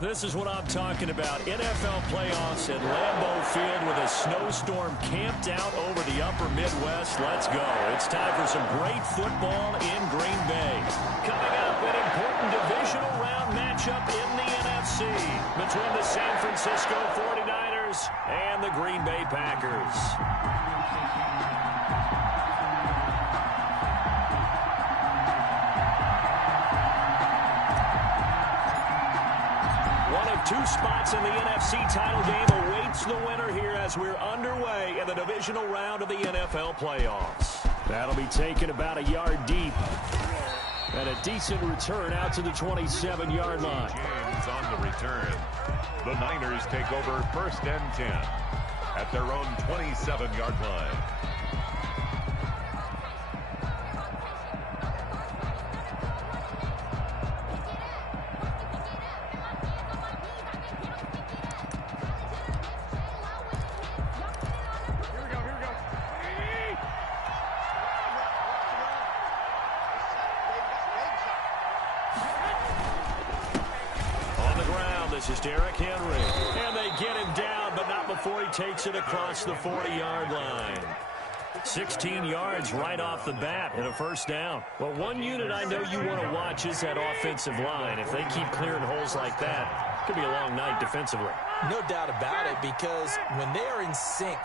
This is what I'm talking about. NFL playoffs at Lambeau Field with a snowstorm camped out over the upper Midwest. Let's go. It's time for some great football in Green Bay. Coming up, an important divisional round matchup in the NFC between the San Francisco 49ers and the Green Bay Packers. Two spots in the NFC title game awaits the winner here as we're underway in the divisional round of the NFL playoffs. That'll be taken about a yard deep. And a decent return out to the 27-yard line. Games on the return. The Niners take over 1st and 10 at their own 27-yard line. This is Derrick Henry. And they get him down, but not before he takes it across the 40-yard line. 16 yards right off the bat and a first down. Well, one unit I know you want to watch is that offensive line. If they keep clearing holes like that, it could be a long night defensively. No doubt about it, because when they are in sync,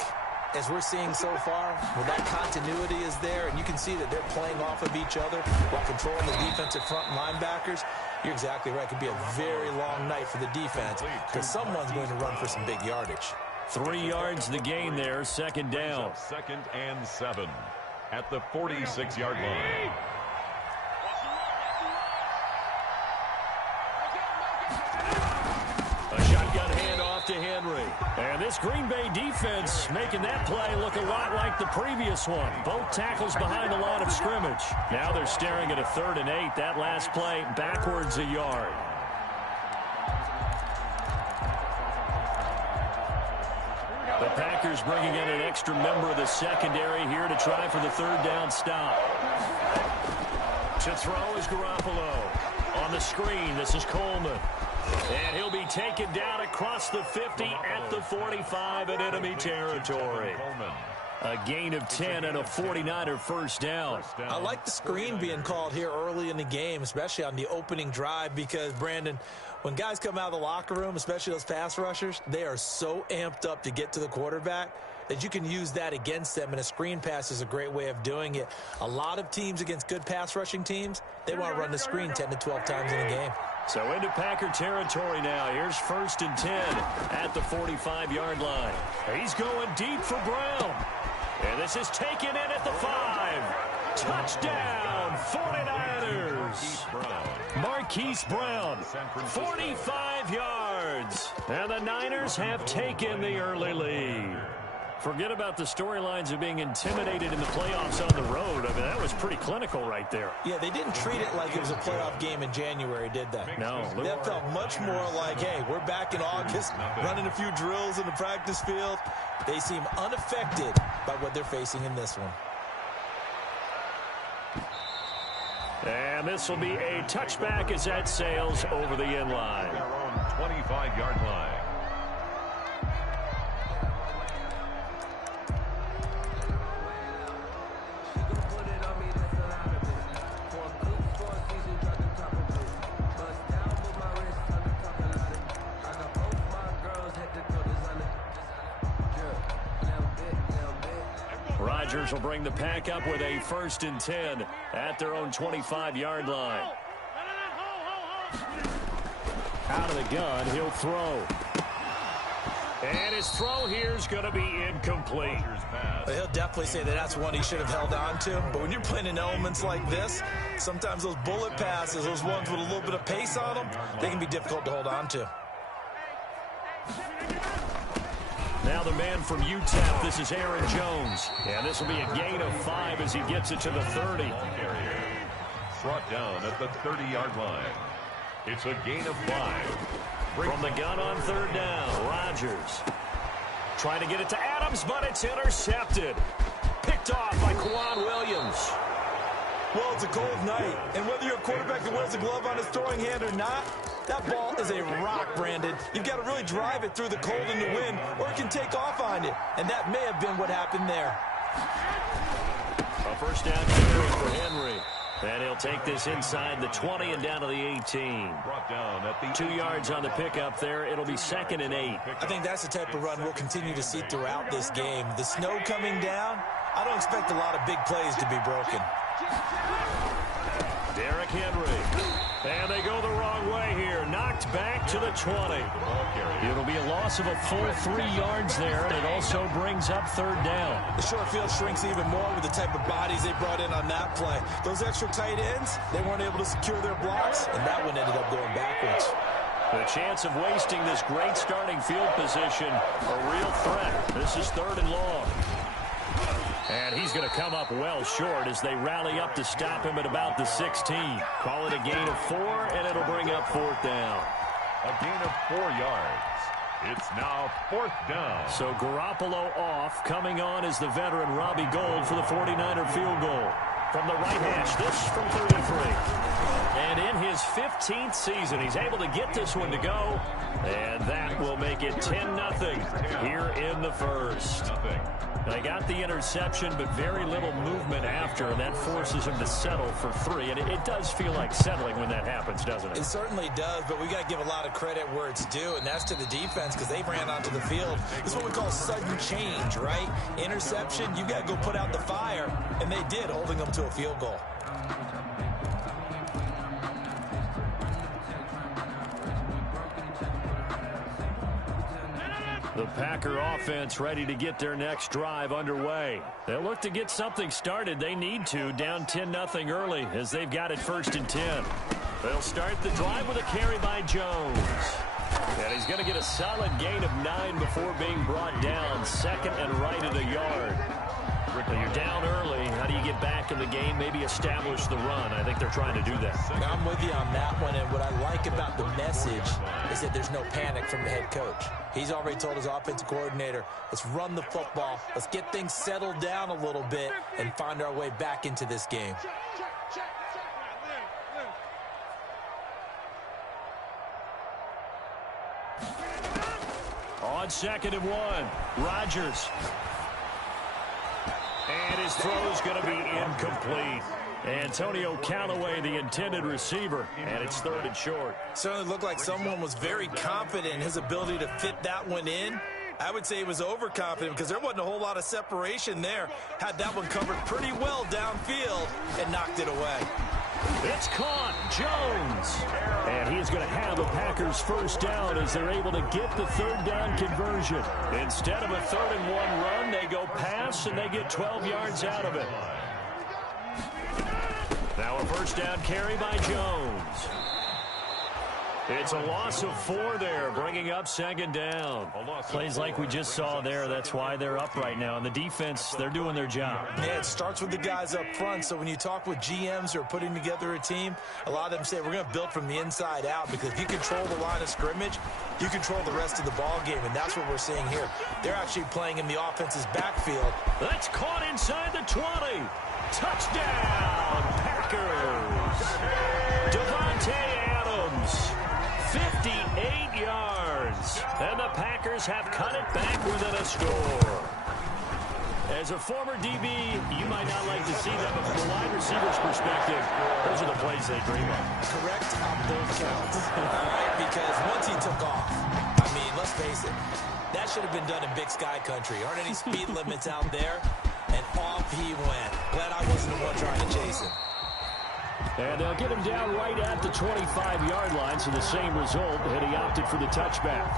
as we're seeing so far, when that continuity is there, and you can see that they're playing off of each other while controlling the defensive front linebackers, you're exactly right. It could be a very long night for the defense because someone's going to run for some big yardage. 3 yards the gain there, second down. 2nd and 7 at the 46-yard line. A shotgun handoff to Henry. And this Green Bay defense making that play look a lot like the previous one. Both tackles behind the line of scrimmage. Now they're staring at a 3rd and 8. That last play backwards a yard. The Packers bringing in an extra member of the secondary here to try for the 3rd down stop. To throw is Garoppolo. On the screen, this is Coleman. And he'll be taken down across the 50 at the 45 in enemy territory. A gain of 10 and a 49er first down. I like the screen being called here early in the game, especially on the opening drive, because, Brandon, when guys come out of the locker room, especially those pass rushers, they are so amped up to get to the quarterback that you can use that against them, and a screen pass is a great way of doing it. A lot of teams against good pass rushing teams, they want to run the screen 10 to 12 times in a game. So into Packer territory now. Here's 1st and 10 at the 45-yard line. He's going deep for Brown. And this is taken in at the 5. Touchdown, 49ers. Marquise Brown, 45 yards. And the Niners have taken the early lead. Forget about the storylines of being intimidated in the playoffs on the road. I mean, that was pretty clinical right there. Yeah, they didn't treat it like it was a playoff game in January, did they? No. That felt much more like, hey, we're back in August, running a few drills in the practice field. They seem unaffected by what they're facing in this one. And this will be a touchback as that sails over the end line. Their own 25-yard line. Rodgers will bring the pack up with a 1st and 10 at their own 25-yard line. Out of the gun, he'll throw. And his throw here is going to be incomplete. Well, he'll definitely say that that's one he should have held on to. But when you're playing in elements like this, sometimes those bullet passes, those ones with a little bit of pace on them, they can be difficult to hold on to. Now the man from UTEP, this is Aaron Jones. And this will be a gain of 5 as he gets it to the 30. Brought down at the 30-yard line. It's a gain of 5. From the gun on 3rd down, Rodgers trying to get it to Adams, but it's intercepted. Picked off by Kwan Williams. Well, it's a cold night, and whether you're a quarterback that wears a glove on his throwing hand or not, that ball is a rock, Brandon. You've got to really drive it through the cold and the wind, or it can take off on you, and that may have been what happened there. A first down carry for Henry. And he'll take this inside the 20 and down to the 18. Brought down at the 2 yards on the pickup there. It'll be 2nd and 8. I think that's the type of run we'll continue to see throughout this game. The snow coming down, I don't expect a lot of big plays to be broken. Derrick Henry. And they go the wrong way here. Knocked back to the 20. It'll be a loss of a full 3 yards there, and it also brings up 3rd down. The short field shrinks even more with the type of bodies they brought in on that play. Those extra tight ends, they weren't able to secure their blocks, and that one ended up going backwards. The chance of wasting this great starting field position, a real threat. This is 3rd and long. And he's going to come up well short as they rally up to stop him at about the 16. Call it a gain of 4, and it'll bring up 4th down. a gain of 4 yards. It's now 4th down. So Garoppolo off. Coming on is the veteran Robbie Gould for the 49er field goal. From the right hash, this from 33. And in his 15th season, he's able to get this one to go. And that will make it 10-0 here in the first. They got the interception, but very little movement after, and that forces him to settle for 3. And it does feel like settling when that happens, doesn't it? It certainly does, but we got to give a lot of credit where it's due, and that's to the defense because they ran onto the field. This is what we call sudden change, right? Interception, you got to go put out the fire, and they did, holding them to a field goal. The Packer offense ready to get their next drive underway. They'll look to get something started. They need to, down 10-0 early as they've got it 1st and 10. They'll start the drive with a carry by Jones. And he's going to get a solid gain of 9 before being brought down. 2nd and right at a yard. You're down early. How do you get back in the game? Maybe establish the run. I think they're trying to do that. I'm with you on that one, and what I like about the message is that there's no panic from the head coach. He's already told his offensive coordinator, let's run the football, let's get things settled down a little bit and find our way back into this game. On 2nd and 1, Rodgers. And his throw is going to be incomplete. Antonio Callaway, the intended receiver, and it's 3rd and short. Certainly looked like someone was very confident in his ability to fit that one in. I would say he was overconfident because there wasn't a whole lot of separation there. Had that one covered pretty well downfield and knocked it away. It's caught. Jones. And he's going to have the Packers 1st down as they're able to get the 3rd down conversion. Instead of a 3rd and 1 run, they go pass and they get 12 yards out of it. Now a 1st down carry by Jones. It's a loss of 4 there, bringing up 2nd down. Plays like we just saw there, that's why they're up right now. And the defense, they're doing their job. Yeah, it starts with the guys up front. So when you talk with GMs who are putting together a team, a lot of them say we're going to build from the inside out because if you control the line of scrimmage, you control the rest of the ball game, and that's what we're seeing here. They're actually playing in the offense's backfield. That's caught inside the 20. Touchdown, Packers. Devontae Adams. 58 yards. And the Packers have cut it back within a score. As a former DB, you might not like to see that, but from a wide receiver's perspective, those are the plays they dream of. Correct on both counts. All right, because once he took off, I mean, let's face it, that should have been done in Big Sky Country. Aren't any speed limits out there? And off he went. Glad I wasn't the one trying to chase him. And they'll get him down right at the 25-yard line, so the same result, and he opted for the touchback.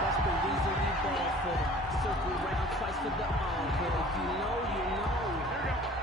That's the reason we ball for the circle round twice for the if you know, you know.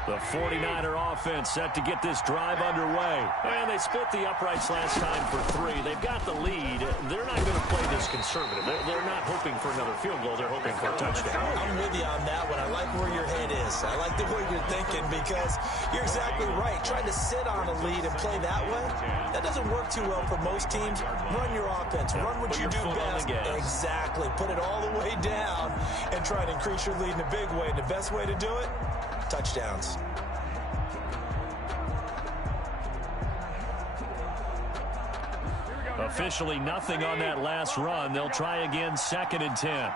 The 49er offense set to get this drive underway. And they split the uprights last time for 3. They've got the lead. They're not going to play this conservative. They're not hoping for another field goal. They're hoping for a touchdown. I'm with you on that one. I like where your head is. I like the way you're thinking because you're exactly right. Trying to sit on a lead and play that way, that doesn't work too well for most teams. Run your offense. Run what you do best. Exactly. Put it all the way down and try to increase your lead in a big way. And the best way to do it, touchdowns. Officially nothing on that last run. They'll try again, 2nd and 10.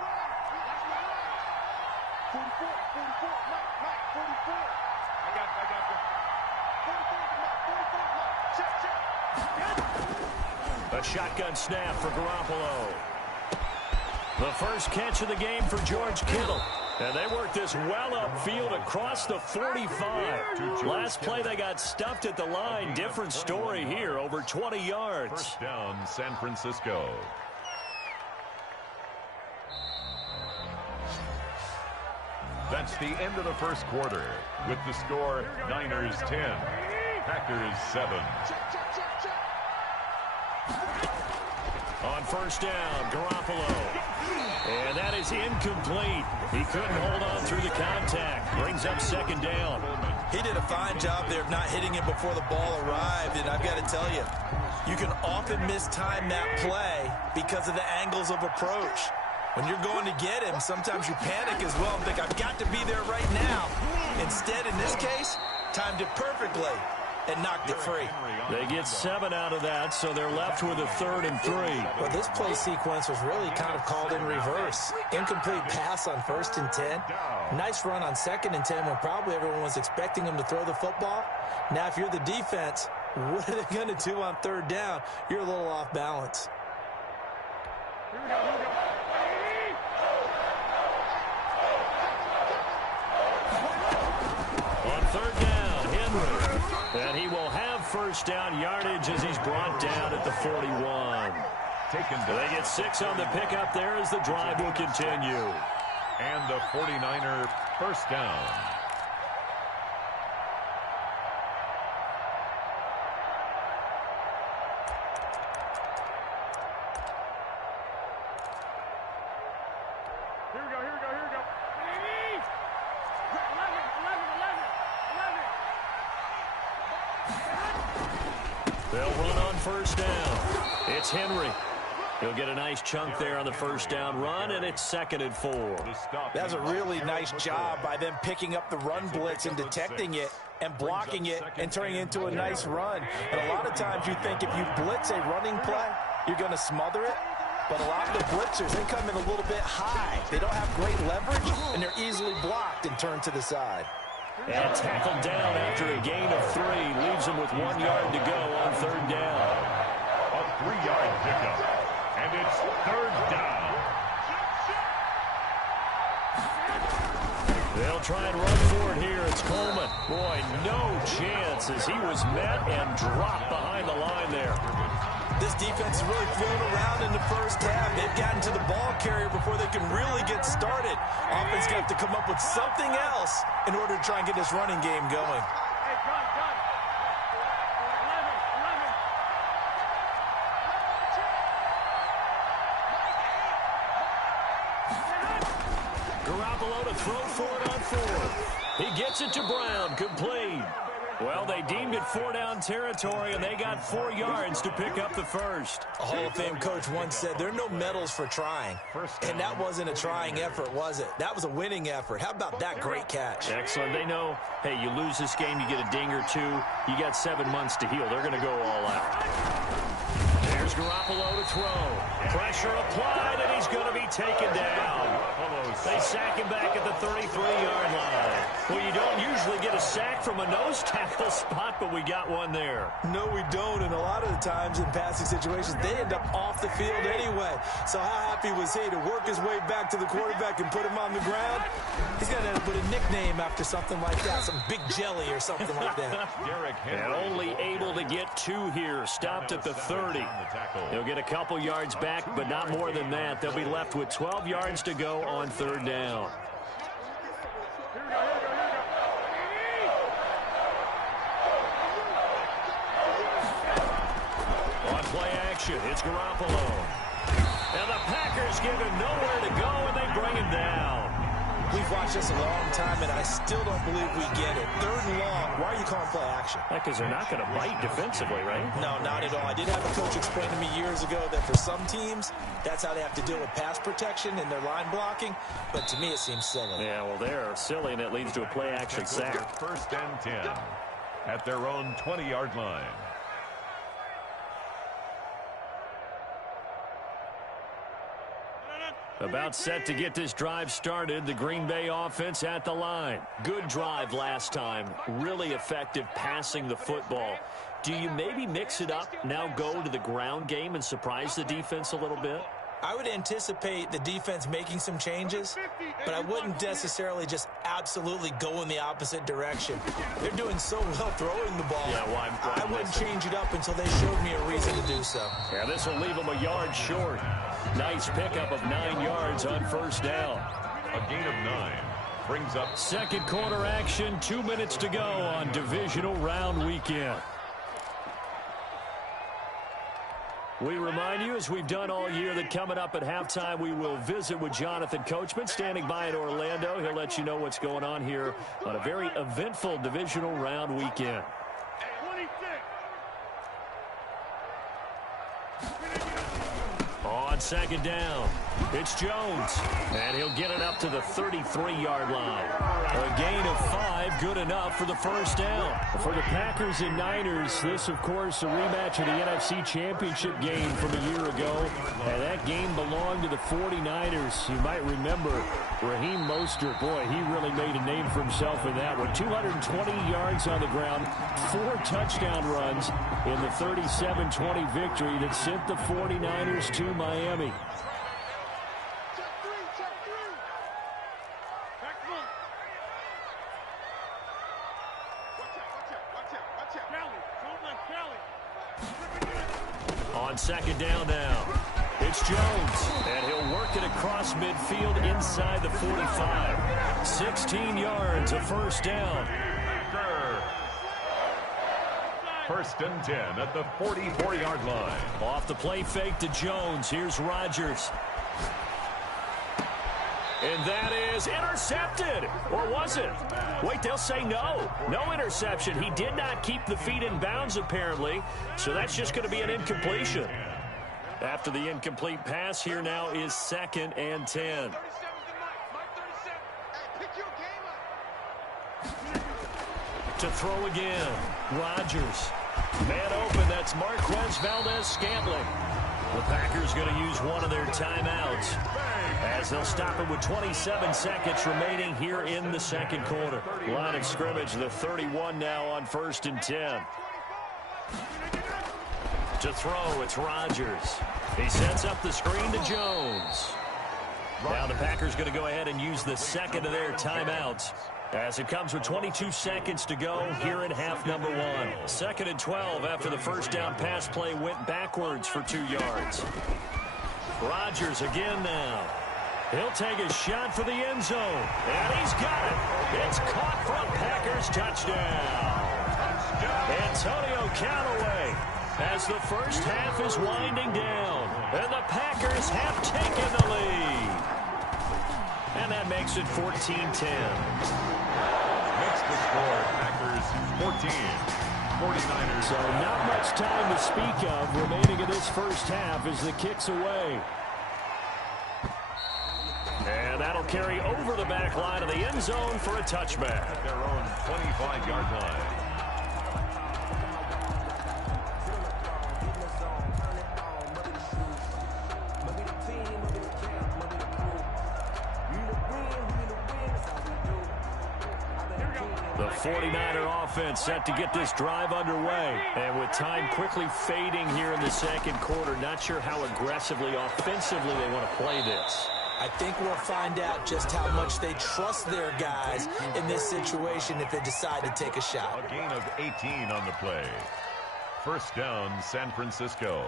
A shotgun snap for Garoppolo. The first catch of the game for George Kittle. And they worked this well upfield across the 45. Last play, they got stuffed at the line. Different story here, over 20 yards. First down, San Francisco. That's the end of the first quarter. With the score, Niners 10, Packers 7. On first down, Garoppolo. And that is incomplete. He couldn't hold on through the contact. Brings up 2nd down. He did a fine job there of not hitting it before the ball arrived. And I've got to tell you, you can often mistime that play because of the angles of approach. When you're going to get him, sometimes you panic as well and think, I've got to be there right now. Instead, in this case, timed it perfectly and knocked it free. They get 7 out of that, so they're left with a 3rd and 3. Well, this play sequence was really kind of called in reverse. Incomplete pass on 1st and 10. Nice run on 2nd and 10 when probably everyone was expecting him to throw the football. Now, if you're the defense, what are they going to do on 3rd down? You're a little off balance. Here we go, here we go. On 3rd down, Henry. And he will have first down yardage as he's brought down at the 41. They get 6 on the pickup there as the drive will continue. And the 49er first down. Here we go, here we go, here we go. 11. They'll run on first down. It's Henry. He'll get a nice chunk there on the first down run, and it's 2nd and 4. That's a really nice job by them picking up the run blitz and detecting it and blocking it and turning it into a nice run. And a lot of times you think if you blitz a running play, you're going to smother it. But a lot of the blitzers, they come in a little bit high. They don't have great leverage, and they're easily blocked and turned to the side. And tackled down after a gain of 3. Leaves him with 1 yard to go on 3rd down. A 3-yard pickup. And it's 3rd down. They'll try and run for it here. It's Coleman. Boy, no chance as he was met and dropped behind the line there. This defense is really thrown around in the first half. They've gotten to the ball carrier before they can really get started. Offense going to have to come up with something else in order to try and get this running game going. Hey, gun. 11. Garoppolo to throw for it on 4. He gets it to Brown, complete. Well, they deemed it 4-down territory, and they got 4 yards to pick up the first. A Hall of Fame coach once said, there are no medals for trying. And that wasn't a trying effort, was it? That was a winning effort. How about that great catch? Excellent. They know, hey, you lose this game, you get a ding or 2. You got 7 months to heal. They're going to go all out. There's Garoppolo to throw. Pressure applied, and he's going to be taken down. They sack him back at the 33-yard line. Well, you don't usually get a sack from a nose tackle spot, but we got one there. No, we don't, and a lot of the times in passing situations, they end up off the field anyway. So how happy was he to work his way back to the quarterback and put him on the ground? He's got to end up with a nickname after something like that, some Big Jelly or something like that. And only able to get 2 here, stopped at the 30. They'll get a couple yards back, but not more than that. They'll be left with 12 yards to go on 3rd down. On play action, it's Garoppolo. And the Packers give him nowhere to go, and they bring him down. We've watched this a long time, and I still don't believe we get it. 3rd and long, why are you calling play action? Because they're not going to bite defensively, right? No, not at all. I did have a coach explain to me years ago that for some teams, that's how they have to deal with pass protection and their line blocking. But to me, it seems silly. Yeah, well, they're silly, and it leads to a play action sack. 1st and 10 at their own 20-yard line. About set to get this drive started. The Green Bay offense at the line. Good drive last time. Really effective passing the football. Do you maybe mix it up, now go to the ground game and surprise the defense a little bit? I would anticipate the defense making some changes, but I wouldn't necessarily just absolutely go in the opposite direction. They're doing so well throwing the ball. Yeah, well, I wouldn't change it up until they showed me a reason to do so. Yeah, this will leave them a yard short. Nice pickup of 9 yards on 1st down. A gain of 9 brings up 2nd quarter action, 2 minutes to go on divisional round weekend. We remind you, as we've done all year, that coming up at halftime, we will visit with Jonathan Coachman, standing by in Orlando. He'll let you know what's going on here on a very eventful divisional round weekend. 26. On 2nd down, it's Jones, and he'll get it up to the 33-yard line. A gain of 5, good enough for the 1st down. For the Packers and Niners, this, of course, a rematch of the NFC Championship game from a year ago, and that game belonged to the 49ers. You might remember Raheem Mostert. Boy, he really made a name for himself in that one. 220 yards on the ground, 4 touchdown runs in the 37-20 victory that sent the 49ers to Miami. On 2nd down now, it's Jones, and he'll work it across midfield inside the 45. 16 yards, a 1st down. 1st and 10 at the 44-yard line. Off the play fake to Jones. Here's Rodgers. And that is intercepted. Or was it? Wait, they'll say no. No interception. He did not keep the feet in bounds, apparently. So that's just going to be an incompletion. After the incomplete pass, here now is 2nd and 10. To throw again. Rodgers. Man open. That's Marquez Valdes-Scantling. The Packers going to use one of their timeouts, as they'll stop it with 27 seconds remaining here in the 2nd quarter. Line of scrimmage, the 31 now on 1st and 10. To throw, it's Rodgers. He sets up the screen to Jones. Now the Packers going to go ahead and use the 2nd of their timeouts, as it comes with 22 seconds to go here in half number 1. 2nd and 12 after the 1st down pass play went backwards for 2 yards. Rodgers again now. He'll take a shot for the end zone. And he's got it. It's caught for a Packers touchdown. Antonio Callaway, as the 1st half is winding down. And the Packers have taken the lead. And that makes it 14-10. Makes the score Packers 14. 49ers. So not much time to speak of remaining in this 1st half as the kick's away. And that'll carry over the back line of the end zone for a touchback. At their own 25-yard line. The 49er offense set to get this drive underway. And with time quickly fading here in the 2nd quarter, not sure how aggressively, offensively they want to play this. I think we'll find out just how much they trust their guys in this situation if they decide to take a shot. A gain of 18 on the play. 1st down, San Francisco.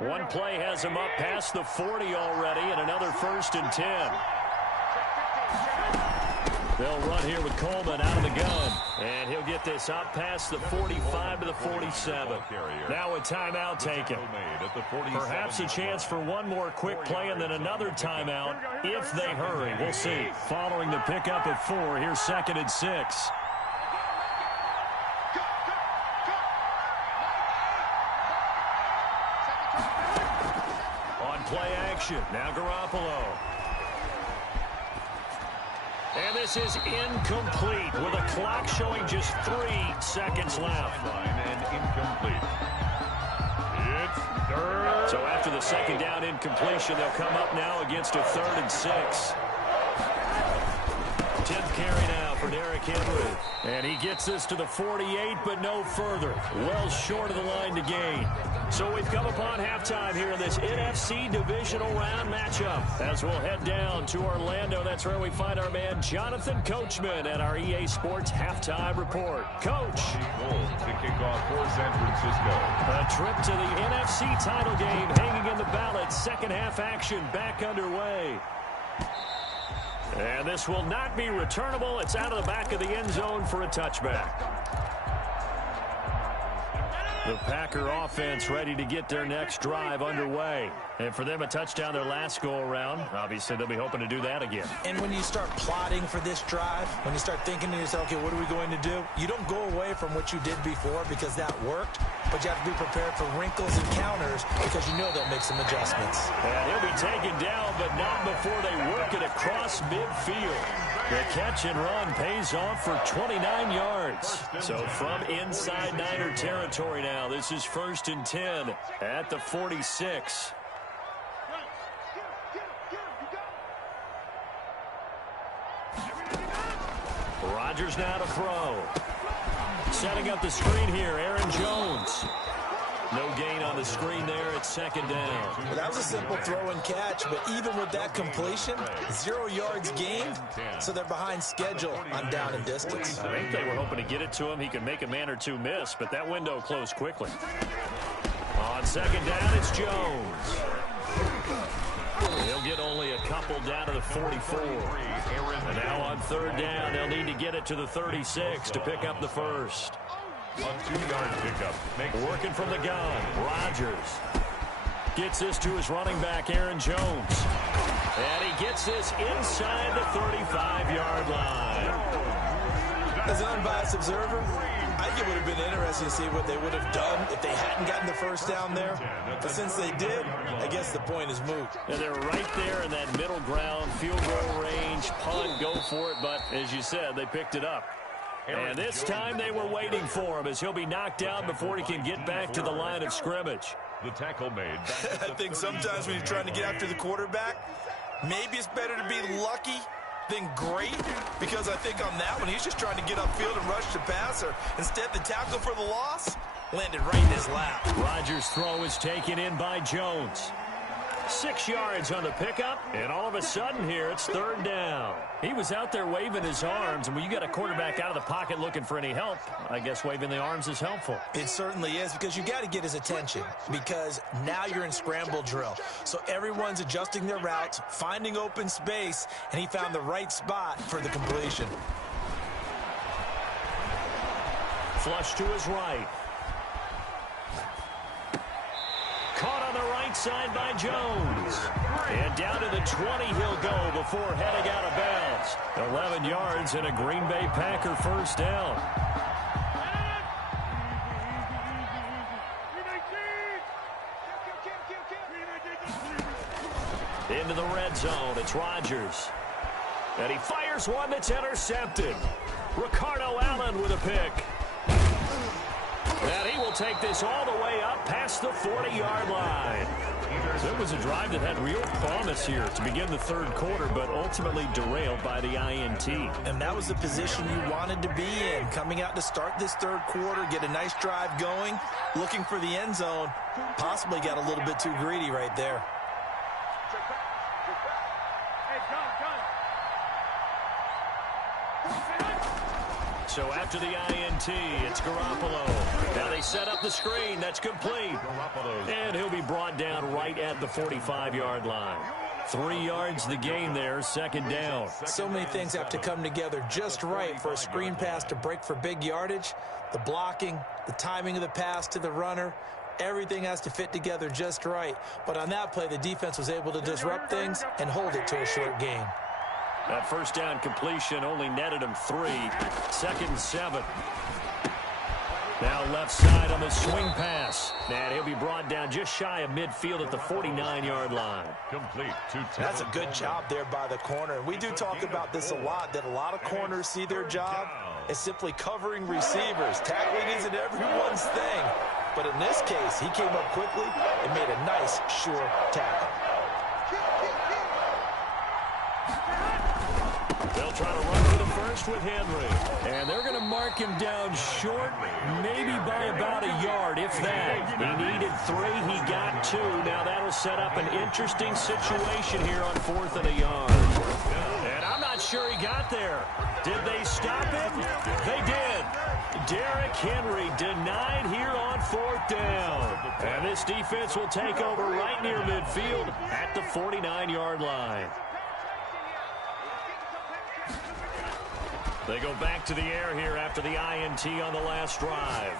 One play has him up past the 40 already, and another 1st and 10. They'll run here with Coleman out of the gun. And he'll get this up past the 45 to the 47. Now a timeout taken. Perhaps a chance for one more quick play and then another timeout if they hurry. We'll see. Following the pickup of 4, here's 2nd and 6. On play action, now Garoppolo. And this is incomplete with a clock showing just 3 seconds left. And incomplete. It's 3rd. So after the 2nd down incompletion, they'll come up now against a 3rd and 6. 10th carry now for Derrick Henry. And he gets this to the 48, but no further. Well short of the line to gain. So we've come upon halftime here in this NFC divisional round matchup. As we'll head down to Orlando, that's where we find our man Jonathan Coachman at our EA Sports Halftime Report. Coach. To kick off for San Francisco. A trip to the NFC title game hanging in the balance. Second half action back underway. And this will not be returnable. It's out of the back of the end zone for a touchback. The Packer offense ready to get their next drive underway. And for them, a touchdown their last go-around. Obviously, they'll be hoping to do that again. And when you start plotting for this drive, when you start thinking to yourself, okay, what are we going to do? You don't go away from what you did before because that worked, but you have to be prepared for wrinkles and counters because you know they'll make some adjustments. And he'll be taken down, but not before they work it across midfield. The catch and run pays off for 29 yards. So from inside Niner territory now, this is 1st and 10 at the 46. Rodgers now to throw. Setting up the screen here, Aaron Jones. No gain on the screen there at 2nd down. Well, that was a simple throw and catch, but even with that completion, 0 yards gained, so they're behind schedule on down and distance. I think they were hoping to get it to him. He could make a man or two miss, but that window closed quickly. On 2nd down, it's Jones. He'll get only a couple down to the 44. And now on 3rd down, they'll need to get it to the 36 to pick up the first. A 2-yard pickup. Working from the gun, Rodgers gets this to his running back, Aaron Jones. And he gets this inside the 35-yard line. As an unbiased observer, I think it would have been interesting to see what they would have done if they hadn't gotten the first down there. But since they did, I guess the point is moot. And they're right there in that middle ground, field goal range, punt, go for it. But as you said, they picked it up. And this time they were waiting for him as he'll be knocked down before he can get back to the line of scrimmage. The tackle made. I think sometimes when you're trying to get after the quarterback, maybe it's better to be lucky than great, because I think on that one, he's just trying to get upfield and rush the passer. Instead, the tackle for the loss landed right in his lap. Rodgers' throw is taken in by Jones. 6 yards on the pickup, and all of a sudden here, it's 3rd down. He was out there waving his arms, and when you got a quarterback out of the pocket looking for any help, I guess waving the arms is helpful. It certainly is, because you got to get his attention, because now you're in scramble drill. So everyone's adjusting their routes, finding open space, and he found the right spot for the completion. Flush to his right. Caught on the right side by Jones. And down to the 20 he'll go before heading out of bounds. 11 yards and a Green Bay Packer first down. Into the red zone, it's Rodgers. And he fires one that's intercepted. Ricardo Allen with a pick. And he will take this all the way up past the 40-yard line. So it was a drive that had real promise here to begin the 3rd quarter, but ultimately derailed by the INT. And that was the position you wanted to be in, coming out to start this 3rd quarter, get a nice drive going, looking for the end zone. Possibly got a little bit too greedy right there. So after the INT, it's Garoppolo. Now they set up the screen. That's complete. And he'll be brought down right at the 45-yard line. 3 yards the gain there, second down. So many things have to come together just right for a screen pass to break for big yardage. The blocking, the timing of the pass to the runner, everything has to fit together just right. But on that play, the defense was able to disrupt things and hold it to a short gain. That first down completion only netted him 3. 2nd and 7. Now left side on the swing pass. And he'll be brought down just shy of midfield at the 49-yard line. Complete to That's a good job there by the corner. We do talk about this a lot, that a lot of corners see their job as simply covering receivers. Tackling isn't everyone's thing. But in this case, he came up quickly and made a nice, sure tackle. They'll try to run for the first with Henry. And they're going to mark him down short, maybe by about a yard, if that. He needed 3. He got 2. Now that'll set up an interesting situation here on 4th and a yard. And I'm not sure he got there. Did they stop him? They did. Derrick Henry denied here on 4th down. And this defense will take over right near midfield at the 49-yard line. They go back to the air here after the INT on the last drive.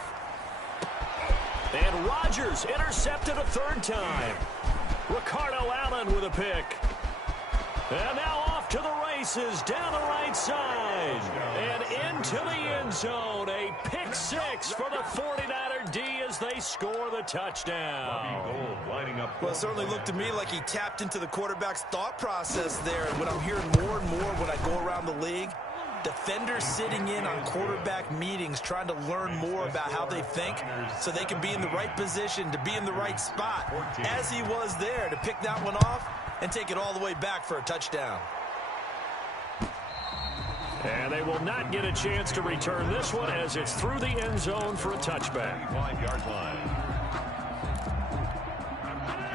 And Rodgers intercepted a 3rd time. Ricardo Allen with a pick. And now off to the races down the right side. And into the end zone. A pick 6 for the 49er D as they score the touchdown. Well, it certainly looked to me like he tapped into the quarterback's thought process there. And what I'm hearing more and more when I go around the league, defenders sitting in on quarterback meetings trying to learn more about how they think so they can be in the right position to be in the right spot, as he was there to pick that one off and take it all the way back for a touchdown. And they will not get a chance to return this one as it's through the end zone for a touchback. 5-yard line.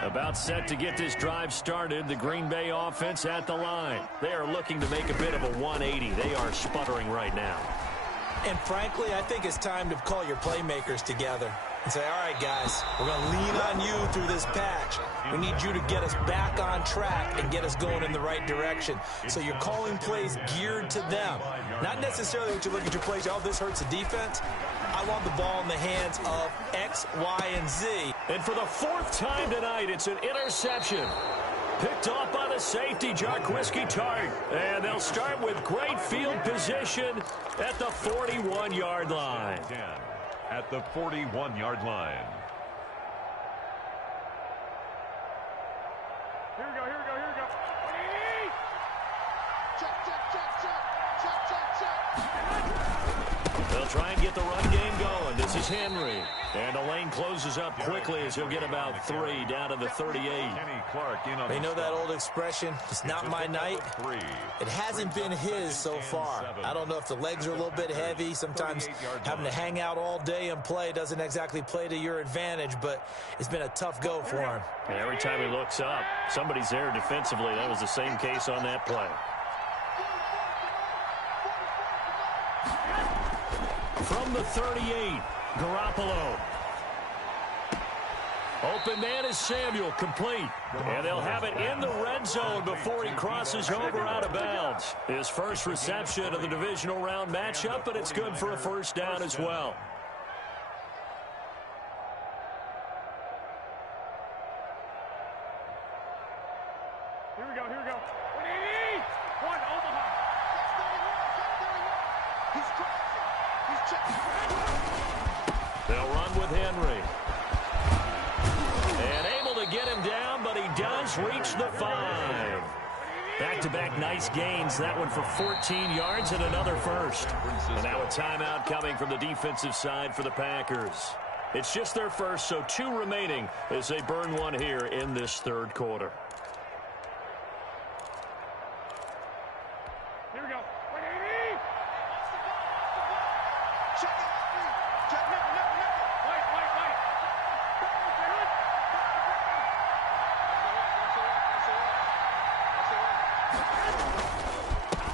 About set to get this drive started, the Green Bay offense at the line. They are looking to make a bit of a 180. They are sputtering right now. And frankly, I think it's time to call your playmakers together and say, all right, guys, we're going to lean on you through this patch. We need you to get us back on track and get us going in the right direction. So you're calling plays geared to them. Not necessarily what you look at your plays, oh, this hurts the defense. I want the ball in the hands of X, Y, and Z. And for the 4th time tonight, it's an interception. Picked off by the safety, Jarquiski Tartt. And they'll start with great field position at the 41-yard line. At the 41-yard line. Here we go, here we go, here we go. They'll try and get the run game going. This is Henry. And the lane closes up quickly as he'll get about 3 down to the 38. They know that old expression, it's not my night. It hasn't been his so far. I don't know if the legs are a little bit heavy. Sometimes having to hang out all day and play doesn't exactly play to your advantage, but it's been a tough go for him. And every time he looks up, somebody's there defensively. That was the same case on that play. From the 38, Garoppolo. Open man is Samuel, complete. And they'll have it in the red zone before he crosses over out of bounds. His first reception of the divisional round matchup, but it's good for a first down as well. Here we go, here we go. 180! One, Omaha. They'll run with Henry. And able to get him down, but he does reach the 5. Back-to-back nice gains. That one for 14 yards and another first. And now a timeout coming from the defensive side for the Packers. It's just their first, so 2 remaining as they burn one here in this third quarter. Here we go. 180!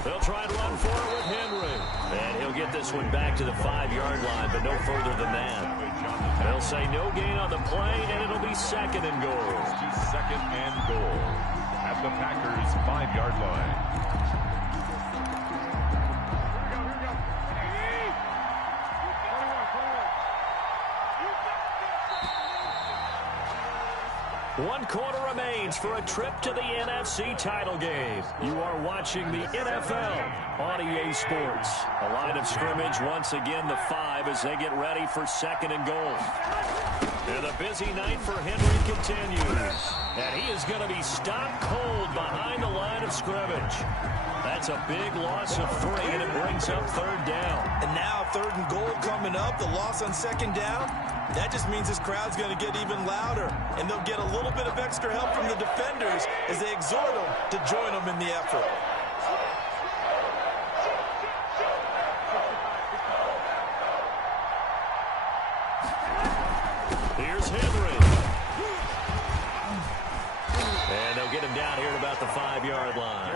They'll try and run for it with Henry. And he'll get this one back to the 5-yard line, but no further than that. They'll say no gain on the play, and it'll be 2nd and goal. 2nd and goal. At the Packers' 5-yard line. One quarter remains for a trip to the NFC title game. You are watching the NFL on EA Sports. A line of scrimmage once again, the 5 as they get ready for 2nd and goal. And the busy night for Henry continues. And he is going to be stopped cold behind the line of scrimmage. That's a big loss of 3, and it brings up 3rd down. And now 3rd and goal coming up, the loss on 2nd down. That just means this crowd's going to get even louder, and they'll get a little bit of extra help from the defenders as they exhort them to join them in the effort. Here's Henry. And they'll get him down here at about the 5-yard line.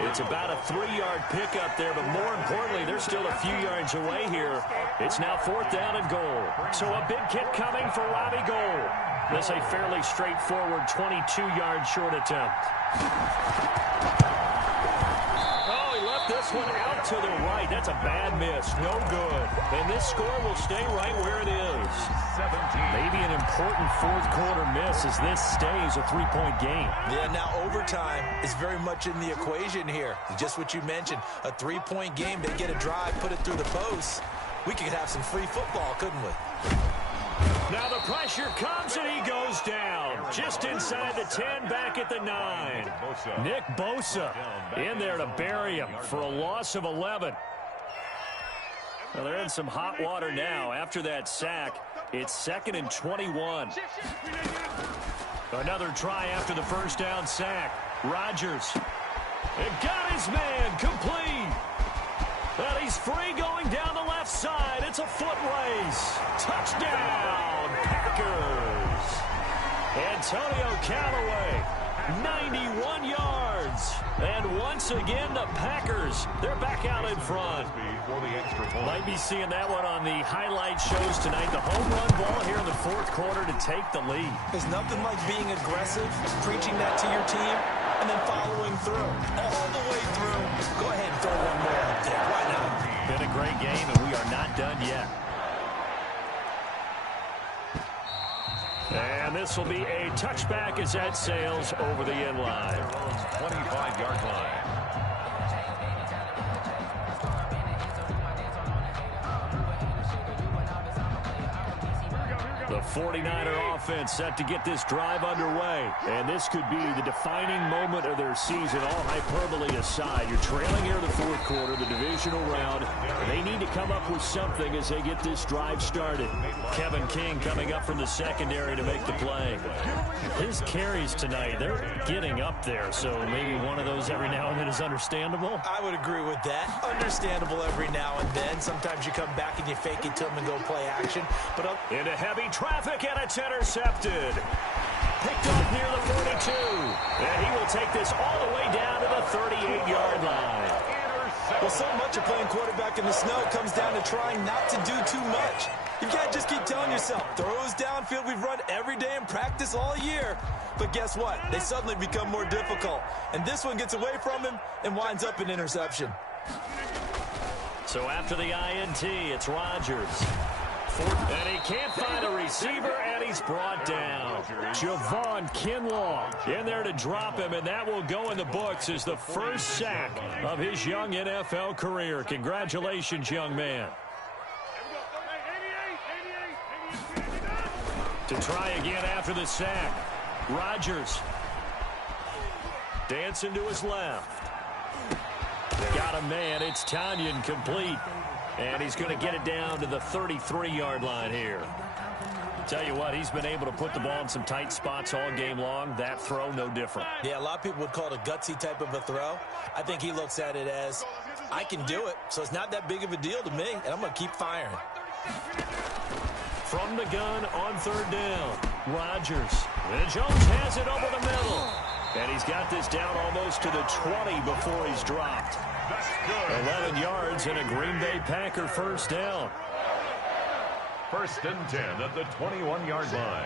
It's about a 3-yard pickup there, but more importantly, they're still a few yards away here. It's now 4th down and goal. So a big kick coming for Robbie Gould. This is a fairly straightforward 22-yard short attempt. Oh, he left this one out to the right. That's a bad miss. No good. And this score will stay right where it is. 17. Maybe an important 4th quarter miss as this stays a 3-point game. Yeah, now overtime is very much in the equation here. Just what you mentioned, a 3-point game. They get a drive, put it through the posts. We could have some free football, couldn't we? Now the pressure comes and he goes down. Just inside the 10, back at the 9. Nick Bosa in there to bury him for a loss of 11. Well, they're in some hot water now after that sack. It's 2nd and 21. Another try after the 1st down sack. Rodgers. It got his man complete. And he's free going down the left side. It's a foot race. Touchdown, Packers. Antonio Callaway, 91 yards. And once again, the Packers, they're back out in front. Might be seeing that one on the highlight shows tonight. The home run ball here in the 4th quarter to take the lead. There's nothing like being aggressive, preaching that to your team, and then following through. All the way through. Go ahead and throw one more up there. Why not? Been a great game, and we are not done yet. And this will be a touchback as that sails over the end line. 25-yard line. The 49er offense set to get this drive underway. And this could be the defining moment of their season, all hyperbole aside. You're trailing here in the 4th quarter, the divisional round. They need to come up with something as they get this drive started. Kevin King coming up from the secondary to make the play. His carries tonight, they're getting up there, so maybe one of those every now and then is understandable. I would agree with that. Understandable every now and then. Sometimes you come back and you fake it to them and go play action. But into heavy traffic, and it's intercepted. Picked off near the 42. And he will take this all the way down to the 38-yard line. Well, so much of playing quarterback in the snow comes down to trying not to do too much. You can't just keep telling yourself, throws downfield we've run every day in practice all year. But guess what? They suddenly become more difficult. And this one gets away from him and winds up an interception. So after the INT, it's Rodgers. And he can't find a receiver, and he's brought down. Javon Kinlaw in there to drop him, and that will go in the books as the first sack of his young NFL career. Congratulations, young man. To try again after the sack, Rodgers dancing to his left. Got a man. It's Tanyan complete. And he's going to get it down to the 33-yard line here. Tell you what, he's been able to put the ball in some tight spots all game long. That throw, no different. Yeah, a lot of people would call it a gutsy type of a throw. I think he looks at it as, I can do it, so it's not that big of a deal to me, and I'm going to keep firing. From the gun on 3rd down, Rodgers. And Jones has it over the middle. And he's got this down almost to the 20 before he's dropped. 11 yards and a Green Bay Packer first down. 1st and 10 at the 21-yard line.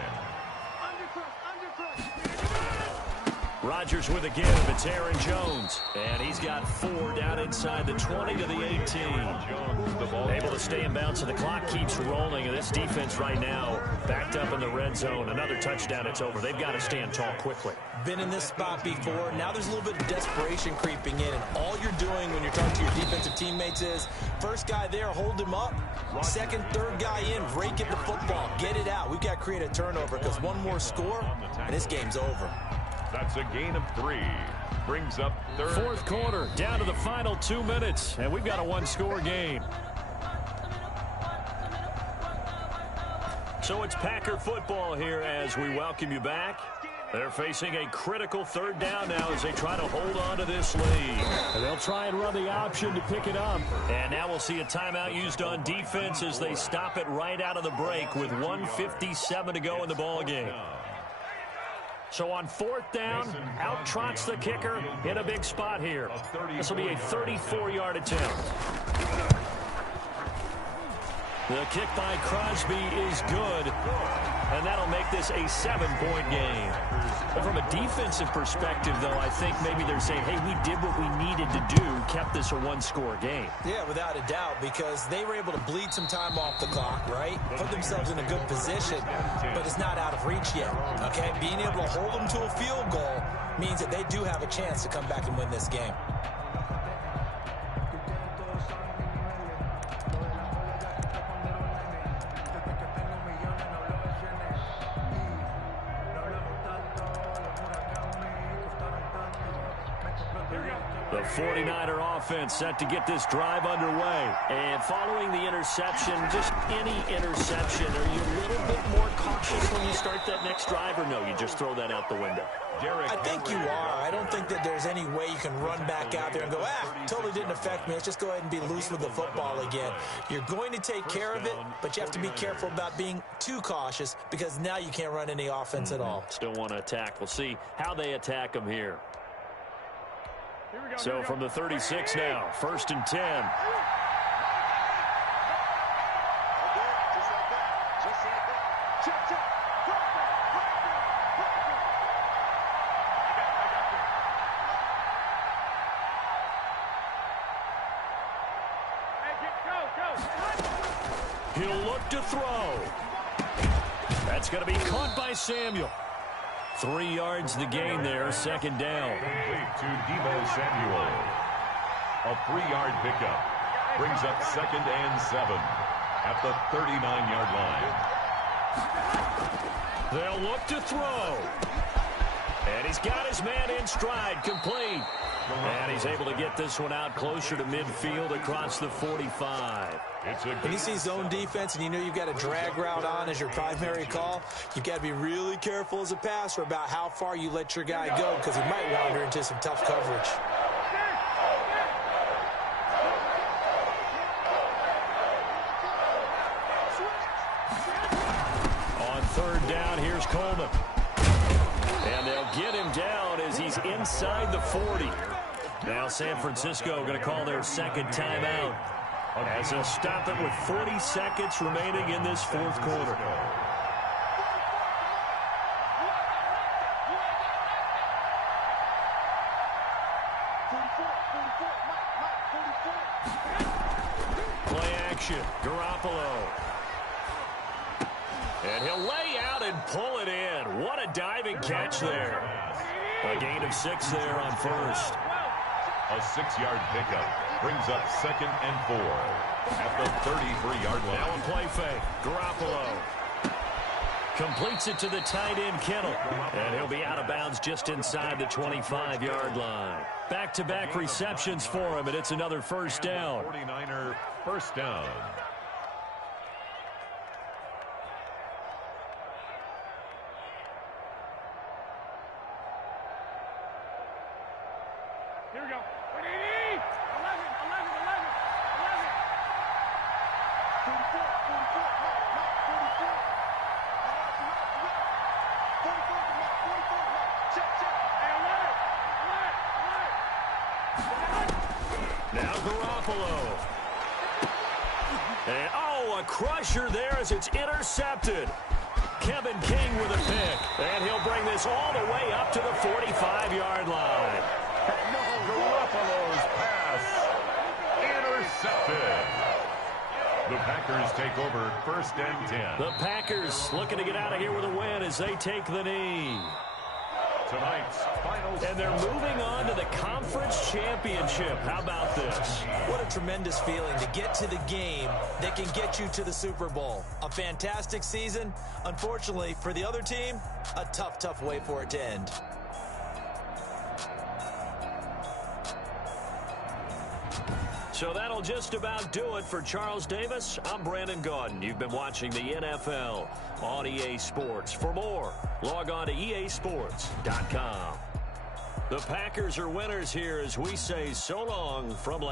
Rodgers with a give. It's Aaron Jones. And he's got 4 down inside the 20 to the 18. Able to stay in bounds, so the clock keeps rolling. And this defense right now backed up in the red zone. Another touchdown, it's over. They've got to stand tall quickly. Been in this spot before. Now there's a little bit of desperation creeping in. And all you're doing when you're talking to your defensive teammates is, first guy there, hold him up. Second, third guy in, rake it the football. Get it out. We've got to create a turnover because one more score, and this game's over. That's a gain of 3. Brings up third. Fourth quarter, down to the final 2 minutes, and we've got a one-score game. So it's Packer football here as we welcome you back. They're facing a critical third down now as they try to hold on to this lead. And they'll try and run the option to pick it up. And now we'll see a timeout used on defense as they stop it right out of the break with 1:57 to go in the ball game. So on fourth down, out trots the kicker in a big spot here. This will be a 34-yard attempt. The kick by Crosby is good, and that'll make this a 7-point game. But from a defensive perspective, though, I think maybe they're saying, hey, we did what we needed to do, kept this a one-score game. Yeah, without a doubt, because they were able to bleed some time off the clock, right? Put themselves in a good position, but it's not out of reach yet, okay? Being able to hold them to a field goal means that they do have a chance to come back and win this game. The 49er offense set to get this drive underway. And following the interception, just any interception, are you a little bit more cautious when you start that next drive, or no, you just throw that out the window? I think you are. I don't think that there's any way you can run back out there and go, totally didn't affect me. Let's just go ahead and be loose with the football again. You're going to take care of it, but you have to be careful about being too cautious because now you can't run any offense at all. Still want to attack. We'll see how they attack them here. So from the 36 now, 1st and 10. He'll look to throw. That's going to be caught by Samuel. 3 yards the gain there, 2nd down. Complete to Deebo Samuel. A 3-yard pickup. Brings up 2nd and 7 at the 39-yard line. They'll look to throw. And he's got his man in stride, complete. And he's able to get this one out closer to midfield across the 45. When you see zone defense and you know you've got a drag route on as your primary call, you've got to be really careful as a passer about how far you let your guy go because he might wander into some tough coverage. On 3rd down, here's Coleman. And they'll get him down as he's inside the 40. Now San Francisco going to call their 2nd timeout as they'll stop it with 40 seconds remaining in this 4th quarter. Play action, Garoppolo. And he'll lay out and pull it in. What a diving catch there. A gain of 6 there on 1st. A 6-yard pickup brings up 2nd and 4 at the 33-yard line. Now a play fake. Garoppolo completes it to the tight end, Kittle. And he'll be out of bounds just inside the 25-yard line. Back-to-back receptions for him, and it's another 1st down. 49er 1st down. Here we go. 11, 11, 11. 44, 44, 44, check. Hey, Now Garoppolo. And, a crusher there as it's intercepted. Kevin King with a pick. And he'll bring this all the way up to the 45-yard line. No, Garoppolo's pass intercepted. The Packers take over 1st and 10. The Packers looking to get out of here with a win as they take the knee. Tonight's final. And they're moving on to the conference championship. How about this? What a tremendous feeling to get to the game that can get you to the Super Bowl. A fantastic season. Unfortunately, for the other team, a tough, tough way for it to end. So that'll just about do it for Charles Davis. I'm Brandon Gaudin. You've been watching the NFL on EA Sports. For more, log on to easports.com. The Packers are winners here as we say so long from...